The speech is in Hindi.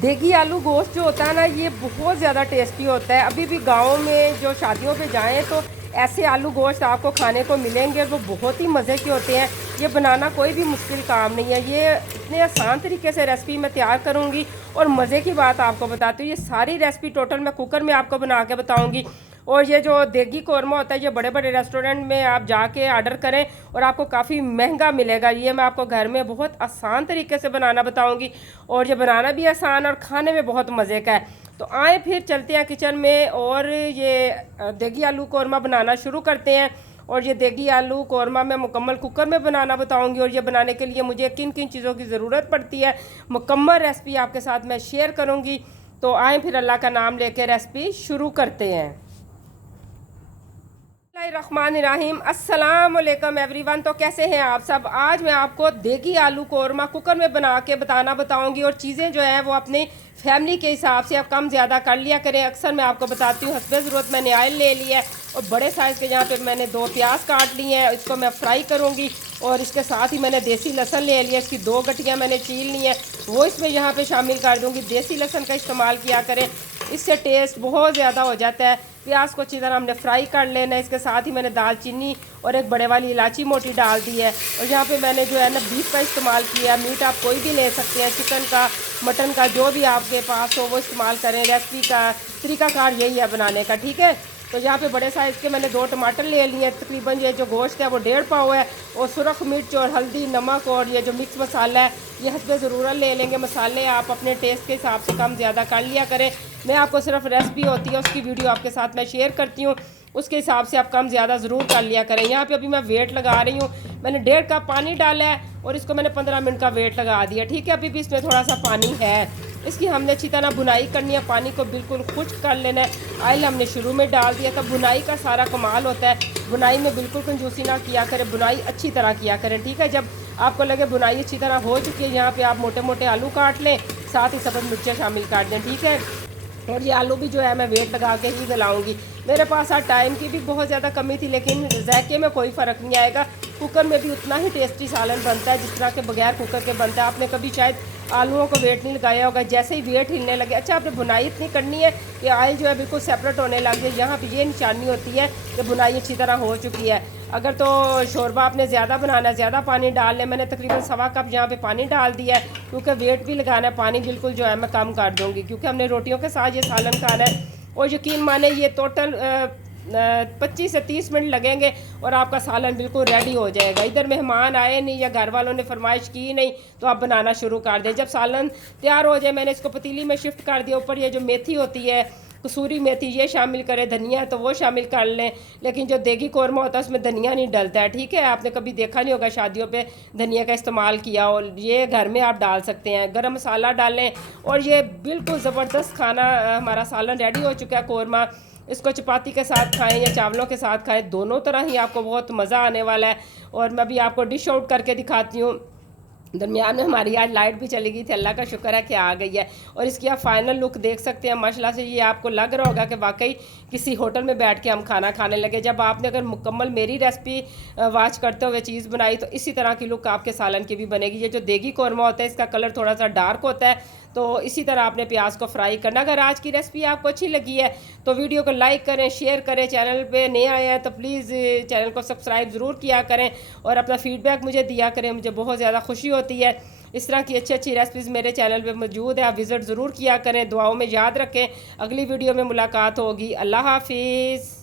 देगी आलू गोश्त जो होता है ना, ये बहुत ज़्यादा टेस्टी होता है। अभी भी गाँव में जो शादियों पे जाएं तो ऐसे आलू गोश्त आपको खाने को मिलेंगे, वो बहुत ही मज़े के होते हैं। ये बनाना कोई भी मुश्किल काम नहीं है, ये इतने आसान तरीके से रेसिपी मैं तैयार करूँगी। और मज़े की बात आपको बताती हूँ, ये सारी रेसिपी टोटल मैं कुकर में आपको बना के बताऊँगी। और ये जो देगी कौरमा होता है, ये बड़े बड़े रेस्टोरेंट में आप जाके ऑर्डर करें और आपको काफ़ी महंगा मिलेगा। ये मैं आपको घर में बहुत आसान तरीके से बनाना बताऊंगी, और ये बनाना भी आसान और खाने में बहुत मज़े का है। तो आए फिर चलते हैं किचन में और ये देगी आलू कौरमा बनाना शुरू करते हैं। और ये देगी आलू कौरमा मैं मुकम्मल कुकर में बनाना बताऊंगी, और ये बनाने के लिए मुझे किन किन चीज़ों की ज़रूरत पड़ती है, मुकम्मल रेसिपी आपके साथ मैं शेयर करूंगी। तो आए फिर अल्लाह का नाम लेके रेसिपी शुरू करते हैं। रहमानिर्रहीम, अस्सलाम वालेकुम एवरीवन। तो कैसे हैं आप सब? आज मैं आपको देगी आलू कौरमा कुकर में बना के बताऊंगी। और चीज़ें जो है वो अपनी फैमिली के हिसाब से आप कम ज़्यादा कर लिया करें। अक्सर मैं आपको बताती हूँ, हस्बे ज़रूरत मैंने ऑयल ले लिया है और बड़े साइज़ के यहाँ पे मैंने 2 प्याज काट लिए हैं, इसको मैं फ्राई करूँगी। और इसके साथ ही मैंने देसी लहसन ले लिया, इसकी 2 गठियाँ मैंने छील ली हैं, वो इसमें यहाँ पे शामिल कर दूँगी। देसी लहसन का इस्तेमाल किया करें, इससे टेस्ट बहुत ज़्यादा हो जाता है। प्याज को अच्छी तरह हमने फ्राई कर लेना है। इसके साथ ही मैंने दालचीनी और एक बड़े वाली इलायची मोटी डाल दी है। और यहाँ पे मैंने जो है ना बीफ का इस्तेमाल किया। मीट आप कोई भी ले सकते हैं, चिकन का, मटन का, जो भी आपके पास हो वो इस्तेमाल करें। रेसिपी का तरीकाकार यही है बनाने का, ठीक है। तो यहाँ पे बड़े साइज़ के मैंने 2 टमाटर ले लिए। तकरीबन ये जो गोश्त है वो 1.5 पाव है। और सुरख मिर्च और हल्दी, नमक और ये जो मिक्स मसाला है, ये हस्बे ज़रूरत ले लेंगे। मसाले आप अपने टेस्ट के हिसाब से कम ज़्यादा कर लिया करें। मैं आपको सिर्फ रेसिपी होती है उसकी वीडियो आपके साथ मैं शेयर करती हूँ, उसके हिसाब से आप कम ज़्यादा ज़रूर कर लिया करें। यहाँ पे अभी मैं वेट लगा रही हूँ। मैंने 1.5 कप पानी डाला है और इसको मैंने 15 मिनट का वेट लगा दिया, ठीक है। अभी भी इसमें थोड़ा सा पानी है। इसकी हमने अच्छी तरह बुनाई करनी है, पानी को बिल्कुल खुश्क कर लेना है। ऑयल हमने शुरू में डाल दिया था। बुनाई का सारा कमाल होता है, बुनाई में बिल्कुल कंजूसी ना किया करें, बुनाई अच्छी तरह किया करें, ठीक है। जब आपको लगे बुनाई अच्छी तरह हो चुकी है, यहाँ पे आप मोटे मोटे आलू काट लें, साथ ही सब्ज़ मिर्चें शामिल कर दें, ठीक है। और ये आलू भी जो है मैं वेट लगा के ही गलाऊंगी। मेरे पास आज टाइम की भी बहुत ज़्यादा कमी थी, लेकिन जायके में कोई फ़र्क नहीं आएगा। कुकर में भी उतना ही टेस्टी सालन बनता है जिस तरह के बगैर कुकर के बनता है। आपने कभी शायद आलूओं को वेट नहीं लगाया होगा, जैसे ही वेट हिलने लगे, अच्छा आपने बुनाई इतनी करनी है कि ऑयल जो है बिल्कुल सेपरेट होने लग जाए। यहाँ पे ये निशानी होती है कि बुनाई अच्छी तरह हो चुकी है। अगर तो शोरबा आपने ज़्यादा बनाना है, ज़्यादा पानी डाल लें। मैंने तकरीबन 1.25 कप यहाँ पे पानी डाल दिया है, क्योंकि वेट भी लगाना है। पानी बिल्कुल जो है मैं कम कर दूँगी, क्योंकि हमने रोटियों के साथ ये सालन खाना है। और यकीन माने ये टोटल 25 से 30 मिनट लगेंगे और आपका सालन बिल्कुल रेडी हो जाएगा। इधर मेहमान आए नहीं या घर वालों ने फरमाइश की नहीं तो आप बनाना शुरू कर दें। जब सालन तैयार हो जाए, मैंने इसको पतीली में शिफ्ट कर दिया। ऊपर ये जो मेथी होती है, कसूरी मेथी, ये शामिल करें। धनिया तो वो शामिल कर लें, लेकिन जो देगी कौरमा होता है उसमें धनिया नहीं डलता है, ठीक है। आपने कभी देखा नहीं होगा शादियों पे धनिया का इस्तेमाल किया, और ये घर में आप डाल सकते हैं। गरम मसाला डालें और ये बिल्कुल ज़बरदस्त खाना हमारा सालन रेडी हो चुका है, कौरमा। इसको चपाती के साथ खाएं या चावलों के साथ खाएं, दोनों तरह ही आपको बहुत मज़ा आने वाला है। और मैं भी आपको डिश आउट करके दिखाती हूँ। दरमियान में हमारी आज लाइट भी चली गई थी, अल्लाह का शुक्र है कि आ गई है। और इसकी आप फाइनल लुक देख सकते हैं। माशाल्लाह से ये आपको लग रहा होगा कि वाकई किसी होटल में बैठ के हम खाना खाने लगे। जब आपने अगर मुकम्मल मेरी रेसिपी वॉच करते हुए चीज़ बनाई तो इसी तरह की लुक आपके सालन की भी बनेगी। ये जो देगी कौरमा होता है इसका कलर थोड़ा सा डार्क होता है, तो इसी तरह आपने प्याज को फ्राई करना। अगर आज की रेसिपी आपको अच्छी लगी है तो वीडियो को लाइक करें, शेयर करें। चैनल पे नए आए हैं तो प्लीज़ चैनल को सब्सक्राइब ज़रूर किया करें और अपना फीडबैक मुझे दिया करें, मुझे बहुत ज़्यादा खुशी होती है। इस तरह की अच्छी अच्छी रेसिपीज़ मेरे चैनल पे मौजूद है, आप विज़िट ज़रूर किया करें। दुआओं में याद रखें। अगली वीडियो में मुलाकात होगी। अल्लाह हाफिज़।